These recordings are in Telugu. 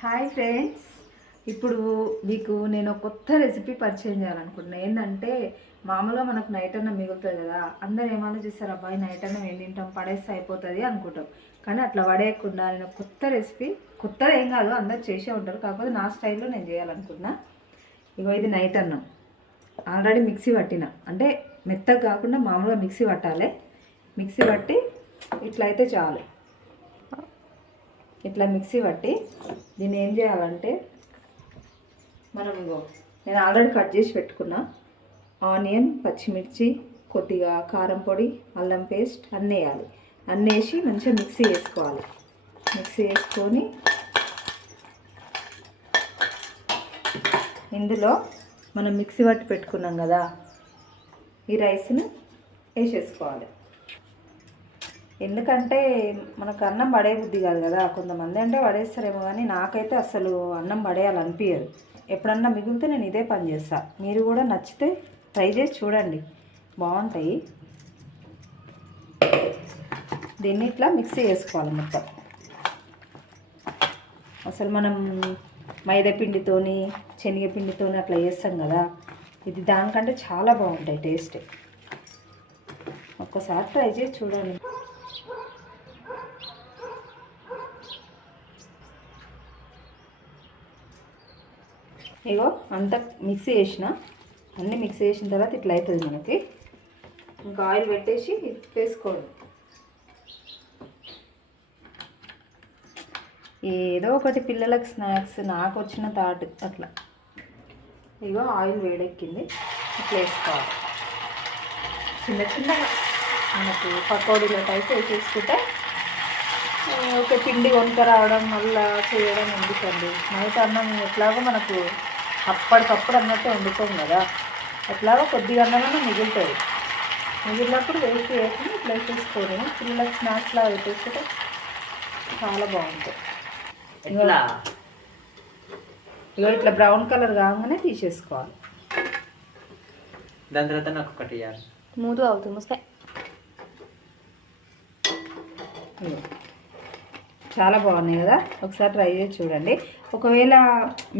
హాయ్ ఫ్రెండ్స్, ఇప్పుడు మీకు నేను కొత్త రెసిపీ పరిచయం చేయాలనుకుంటున్నాను. ఏంటంటే మామూలుగా మనకు నైట్ అన్నం మిగులుతుంది కదా, అందరు ఏమన్నా చేస్తారు, అబ్బాయి నైట్ అన్నం ఏం తింటాం పడేస్తే అయిపోతుంది అనుకుంటాం. కానీ అట్లా పడేయకుండా నేను కొత్త రెసిపీ, కొత్తది ఏం కాదు, అందరు చేసే ఉంటారు, కాకపోతే నా స్టైల్లో నేను చేయాలనుకుంటున్నా. ఇగో ఇది నైట్ అన్నం ఆల్రెడీ మిక్సీ పట్టిన, అంటే మెత్తగా కాకుండా మామూలుగా మిక్సీ పట్టాలి. మిక్సీ పట్టి ఇట్లా అయితే చాలు. ఇట్లా మిక్సీ పట్టి దీన్ని ఏం చేయాలంటే మనం ఇగో నేను ఆల్రెడీ కట్ చేసి పెట్టుకున్నా ఆనియన్, పచ్చిమిర్చి, కొద్దిగా కారం పొడి, అల్లం పేస్ట్ అన్నీ వేయాలి. అన్నీ వేసి మంచిగా మిక్సీ వేసుకోవాలి. మిక్సీ వేసుకొని ఇందులో మనం మిక్సీ పట్టి పెట్టుకున్నాం కదా, ఈ రైస్ని వేసేసుకోవాలి. ఎందుకంటే మనకు అన్నం పడే బుద్ధి కాదు కదా, కొంతమంది అంటే పడేస్తారేమో, కానీ నాకైతే అసలు అన్నం పడేయాలనిపించదు. ఎప్పుడన్నా మిగిలితే నేను ఇదే పని చేస్తాను. మీరు కూడా నచ్చితే ట్రై చేసి చూడండి, బాగుంటాయి. దీన్ని ఇట్లా మిక్సీ వేసుకోవాలి మొత్తం. అసలు మనం మైదా పిండితోని, శనగపిండితోని అట్లా చేస్తాం కదా, ఇది దానికంటే చాలా బాగుంటాయి టేస్ట్. ఒక్కసారి ట్రై చేసి చూడండి. ఇగో అంతా మిక్సీ చేసిన, అన్నీ మిక్సీ చేసిన తర్వాత ఇట్లా అవుతుంది మనకి. ఇంకా ఆయిల్ పెట్టేసి వేసుకోవడం. ఏదో ఒకటి పిల్లలకు స్నాక్స్, నాకు వచ్చిన థాట్ అట్లా. ఇగో ఆయిల్ వేడెక్కింది, ఇట్లా వేసుకోవాలి. చిన్న చిన్నగా మనకు పకోడీలో టైప్ వేసేసుకుంటే ఒక పిండి కొనుక రావడం మళ్ళీ చేయడం ఎందుకండి. నైట్ అన్నం ఎట్లాగో మనకు అప్పటికప్పుడు అన్నట్టు వండుకోం కదా, ఎట్లాగో కొద్దిగా అన్నమైనా మిగులుతుంది. మిగిలినప్పుడు వేసి ఇట్లా వేసేసుకొని పిల్లలకు స్నాక్స్లా వేసేసుకుంటే చాలా బాగుంటుంది. ఇగో ఇట్లా బ్రౌన్ కలర్ కాగానే తీసేసుకోవాలి. దాని తర్వాత నాకు ఒకటి ఇవ్వాలి. మూడు అవుతుంది ముస్తాయి. చాలా బాగున్నాయి కదా, ఒకసారి ట్రై చేసి చూడండి. ఒకవేళ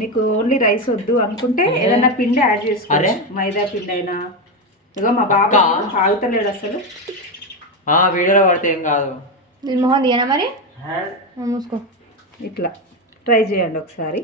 మీకు ఓన్లీ రైస్ వద్దు అనుకుంటే ఏదైనా పిండి యాడ్ చేసుకోవాలి, మైదా పిండి అయినా. ఇగో మా బాబు తాగుతలేడు అసలు. వీడియోలో పడితే ఏం కాదు. మొహం తీయనా మరి, మూసుకో. ఇట్లా ట్రై చేయండి ఒకసారి.